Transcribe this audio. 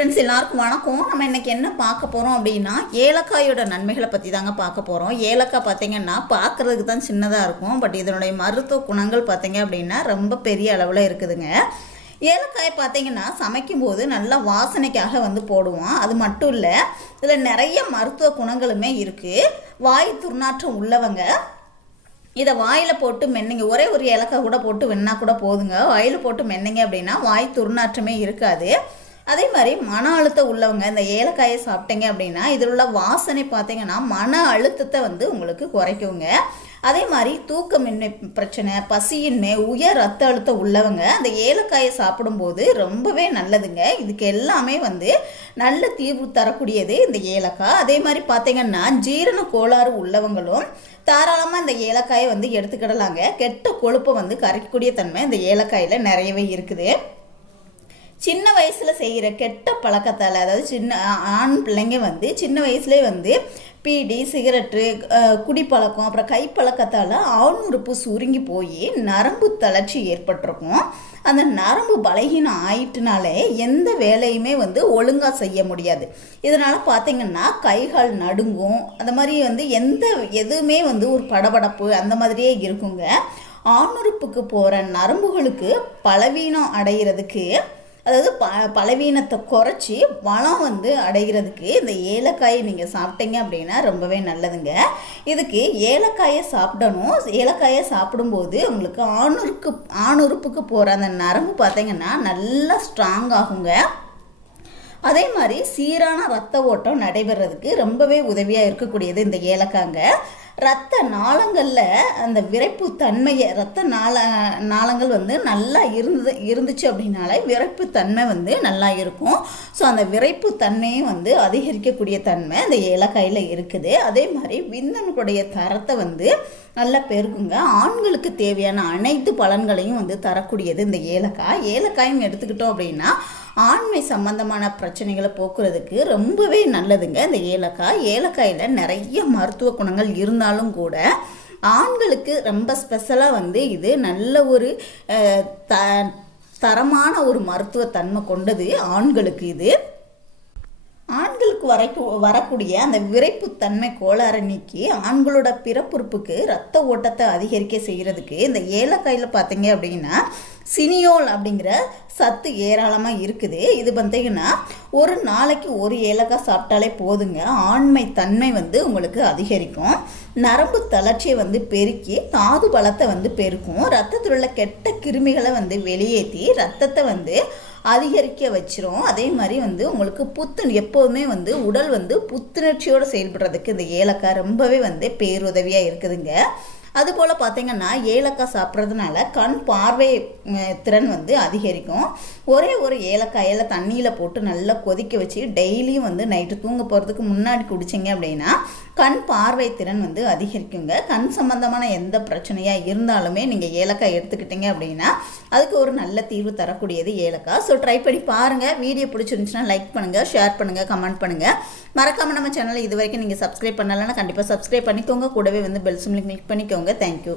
Friends எல்லாருக்கும் வணக்கம். நம்ம இன்றைக்கி என்ன பார்க்க போகிறோம் அப்படின்னா ஏலக்காயோட நன்மைகளை பற்றி தாங்க பார்க்க போகிறோம். ஏலக்காய் பார்த்திங்கன்னா பார்க்குறதுக்கு தான் சின்னதாக இருக்கும், பட் இதனுடைய மருத்துவ குணங்கள் பார்த்திங்க அப்படின்னா ரொம்ப பெரிய அளவில் இருக்குதுங்க. ஏலக்காயை பார்த்திங்கன்னா சமைக்கும்போது நல்லா வாசனைக்காக போடுவோம். அது மட்டும் இல்லை, இதில் நிறைய மருத்துவ குணங்களுமே இருக்குது. வாய் துர்நாற்றம் உள்ளவங்க இதை வாயில் போட்டு மென்னிங்க, ஒரே ஒரு ஏலக்காய் கூட போட்டு வெண்ணா கூட போதுங்க. வாயில் போட்டு மென்னிங்க அப்படின்னா வாய் துர்நாற்றமே இருக்காது. அதே மாதிரி மன அழுத்தம் உள்ளவங்க இந்த ஏலக்காயை சாப்பிட்டீங்க அப்படின்னா இதில் உள்ள வாசனை பார்த்தீங்கன்னா மன அழுத்தத்தை உங்களுக்கு குறைக்குங்க. அதே மாதிரி தூக்கமின்மை பிரச்சனை, பசியின்மை, உயர் ரத்த அழுத்தம் உள்ளவங்க அந்த ஏலக்காயை சாப்பிடும்போது ரொம்பவே நல்லதுங்க. இதுக்கு எல்லாமே நல்ல தீர்வு தரக்கூடியது இந்த ஏலக்காய். அதே மாதிரி பார்த்தீங்கன்னா ஜீரண கோளாறு உள்ளவங்களும் தாராளமாக இந்த ஏலக்காயை எடுத்துக்கிடலாங்க. கெட்ட கொழுப்பை கரைக்கக்கூடிய தன்மை இந்த ஏலக்காயில் நிறையவே இருக்குது. சின்ன வயசில் செய்கிற கெட்ட பழக்கத்தால், அதாவது சின்ன ஆண் பிள்ளைங்க சின்ன வயசுலேயே பீடி, சிகரெட்டு, குடிப்பழக்கம், அப்புறம் கைப்பழக்கத்தால் ஆணுறுப்பு சுருங்கி போய் நரம்பு தளர்ச்சி ஏற்பட்டிருக்கும். அந்த நரம்பு பலகீனம் ஆயிட்டுனாலே எந்த வேலையுமே ஒழுங்காக செய்ய முடியாது. இதனால் பார்த்திங்கன்னா கைகால் நடுங்கும். அந்த மாதிரி எந்த எதுவுமே ஒரு படபடப்பு அந்த மாதிரியே இருக்குங்க. ஆணுறுப்புக்கு போகிற நரம்புகளுக்கு பலவீனம் அடைகிறதுக்கு, அதாவது பலவீனத்தை குறைச்சி பலம் அடைகிறதுக்கு இந்த ஏலக்காயை நீங்கள் சாப்பிட்டீங்க அப்படின்னா ரொம்பவே நல்லதுங்க. இதுக்கு ஏலக்காயை சாப்பிடணும். ஏலக்காயை சாப்பிடும்போது உங்களுக்கு ஆணுறுப்புக்கு போகிற அந்த நரம்பு பார்த்தீங்கன்னா நல்லா ஸ்ட்ராங் ஆகுங்க. அதே மாதிரி சீரான ரத்த ஓட்டம் நடைபெறதுக்கு ரொம்பவே உதவியாக இருக்கக்கூடியது இந்த ஏலக்காங்க. இரத்த நாளங்களில் அந்த விரைப்பு தன்மையை, இரத்த நாளங்கள் நல்லா இருந்துச்சு அப்படின்னாலே விரைப்பு தன்மை நல்லா இருக்கும். ஸோ அந்த விரைப்பு தன்மையும் அதிகரிக்கக்கூடிய தன்மை இந்த ஏலக்காயில் இருக்குது. அதே மாதிரி விந்தணுடைய தரத்தை நல்லா பெருக்குங்க. ஆண்களுக்கு தேவையான அனைத்து பலன்களையும் தரக்கூடியது இந்த ஏலக்காய். ஏலக்காயும் எடுத்துக்கிட்டோம் அப்படின்னா ஆண்மை சம்பந்தமான பிரச்சனைகளை போக்குறதுக்கு ரொம்பவே நல்லதுங்க இந்த ஏலக்காய். ஏலக்காயில் நிறைய மருத்துவ குணங்கள் இருந்தாலும் கூட ஆண்களுக்கு ரொம்ப ஸ்பெஷலாக இது நல்ல ஒரு தரமான ஒரு மருத்துவ தன்மை கொண்டது ஆண்களுக்கு. இது ஆண்களுக்கு வரக்கூடிய அந்த விரைப்பு தன்மை கோளாறை நீக்கி ஆண்களோட பிறப்புறுப்புக்கு ரத்த ஓட்டத்தை அதிகரிக்க செய்கிறதுக்கு இந்த ஏலக்காயில் பார்த்தீங்க அப்படின்னா சினியோல் அப்படிங்கிற சத்து ஏராளமாக இருக்குது. இது பார்த்தீங்கன்னா ஒரு நாளைக்கு ஒரு ஏலக்காய் சாப்பிட்டாலே போதுங்க. ஆண்மை தன்மை உங்களுக்கு அதிகரிக்கும். நரம்பு தளர்ச்சியை பெருக்கி தாது பலத்தை பெருக்கும். ரத்தத்தில் உள்ள கெட்ட கிருமிகளை வெளியேற்றி ரத்தத்தை அதிகரிக்க வச்சிரும். அதே மாதிரி உங்களுக்கு எப்போதுமே உடல் புத்துணர்ச்சியோடு செயல்படுறதுக்கு இந்த ஏலக்காய் ரொம்பவே பேருதவியாக இருக்குதுங்க. அதுபோல் பார்த்திங்கன்னா ஏலக்காய் சாப்பிட்றதுனால கண் பார்வை திறன் அதிகரிக்கும். ஒரே ஒரு ஏலக்காயில் தண்ணியில் போட்டு நல்லா கொதிக்க வச்சு டெய்லியும் நைட்டு தூங்க போகிறதுக்கு முன்னாடி குடிச்சிங்க அப்படின்னா கண் பார்வை திறன் அதிகரிக்குங்க. கண் சம்பந்தமான எந்த பிரச்சனையாக இருந்தாலுமே நீங்கள் ஏலக்காய் எடுத்துக்கிட்டீங்க அப்படின்னா அதுக்கு ஒரு நல்ல தீர்வு தரக்கூடியது ஏலக்காய். ஸோ ட்ரை பண்ணி பாருங்கள். வீடியோ பிடிச்சிருந்துச்சுன்னா லைக் பண்ணுங்கள், ஷேர் பண்ணுங்கள், கமெண்ட் பண்ணுங்கள். மறக்காமல் நம்ம சேனலை இது வரைக்கும் நீங்கள் சப்ஸ்கிரைப் பண்ணலைன்னா கண்டிப்பாக சப்ஸ்கிரைப் பண்ணிக்கோங்க. கூடவே பெல் சிம்லையும் கிளிக் பண்ணிக்கோங்க. தேங்க்யூ.